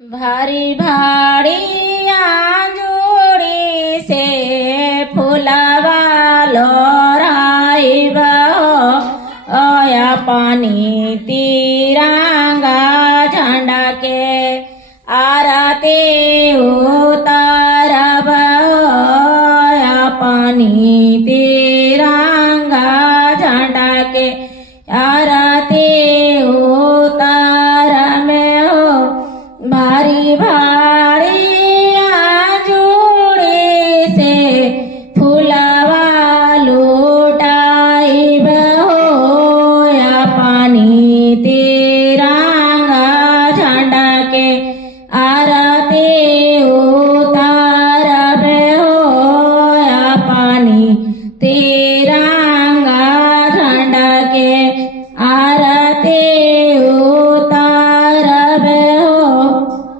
भारी भाड़िया जोड़ी से फुलावा लोराइब अया पानी तिरंगा झंडा के आरती उतारब अया पानी तिरंगा झंडा के आरती उतार में हो भारी भाड़िया जोड़ी से फुलवा लुटाइब होया पानी तिरंगा झंडा के आर